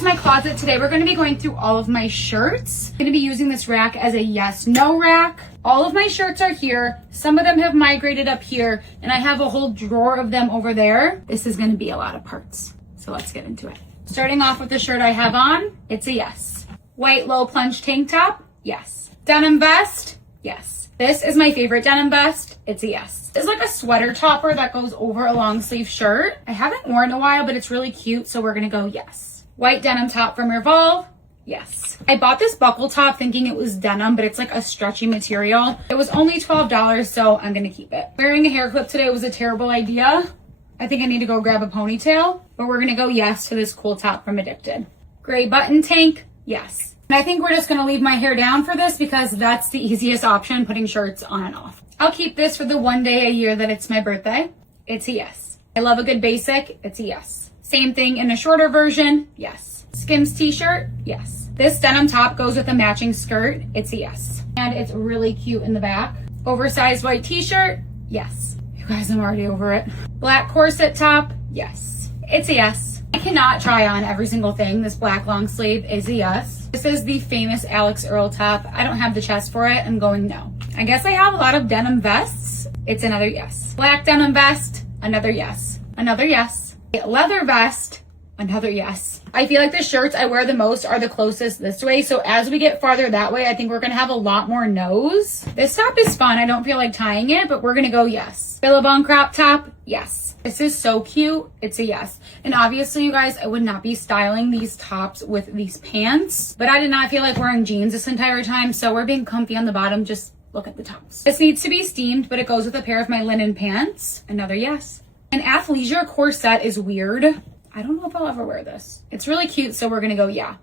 to my closet. Today we're going to be going through all of my shirts. I'm going to be using this rack as a yes no rack. All of my shirts are here. Some of them have migrated up here, and I have a whole drawer of them over there. This is going to be a lot of parts, so let's get into it. Starting off with the shirt I have on, it's a yes. White low plunge tank top, yes. Denim vest, yes. This is my favorite denim vest, it's a yes. It's like a sweater topper that goes over a long sleeve shirt. I haven't worn in a while, but it's really cute, so we're gonna go yes. White denim top from Revolve, yes. I bought this buckle top thinking it was denim, but it's like a stretchy material. It was only $12, so I'm gonna keep it. Wearing a hair clip today was a terrible idea. I think I need to go grab a ponytail, but we're gonna go yes to this cool top from Addicted. Gray button tank, yes. And I think we're just gonna leave my hair down for this because that's the easiest option, putting shirts on and off. I'll keep this for the one day a year that it's my birthday. It's a yes. I love a good basic, it's a yes. Same thing in a shorter version, yes. Skims t-shirt, yes. This denim top goes with a matching skirt, it's a yes. And it's really cute in the back. Oversized white t-shirt, yes. You guys, I'm already over it. Black corset top, yes. It's a yes. I cannot try on every single thing. This black long sleeve is a yes. This is the famous Alex Earl top. I don't have the chest for it. I'm going no. I guess I have a lot of denim vests. It's another yes. Black denim vest, another yes. Another yes. Leather vest, another yes. I feel like the shirts I wear the most are the closest this way. So as we get farther that way, I think we're going to have a lot more no's. This top is fun. I don't feel like tying it, but we're going to go yes. Billabong crop top, yes. This is so cute. It's a yes. And obviously, you guys, I would not be styling these tops with these pants, but I did not feel like wearing jeans this entire time. So we're being comfy on the bottom. Just look at the tops. This needs to be steamed, but it goes with a pair of my linen pants. Another yes. An athleisure corset is weird. I don't know if I'll ever wear this. It's really cute, so we're gonna go yeah.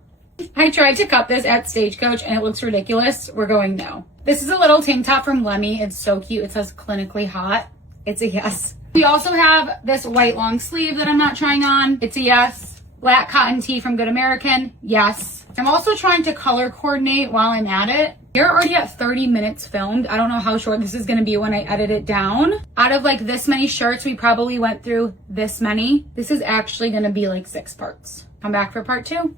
I tried to cut this at Stagecoach and it looks ridiculous. We're going no. This is a little tank top from Lemmy. It's so cute. It says clinically hot. It's a yes. We also have this white long sleeve that I'm not trying on. It's a yes. Black cotton tee from Good American. Yes. I'm also trying to color coordinate while I'm at it. You're already at 30 minutes filmed. I don't know how short this is going to be when I edit it down. Out of like this many shirts, we probably went through this many. This is actually going to be like 6 parts. Come back for part 2.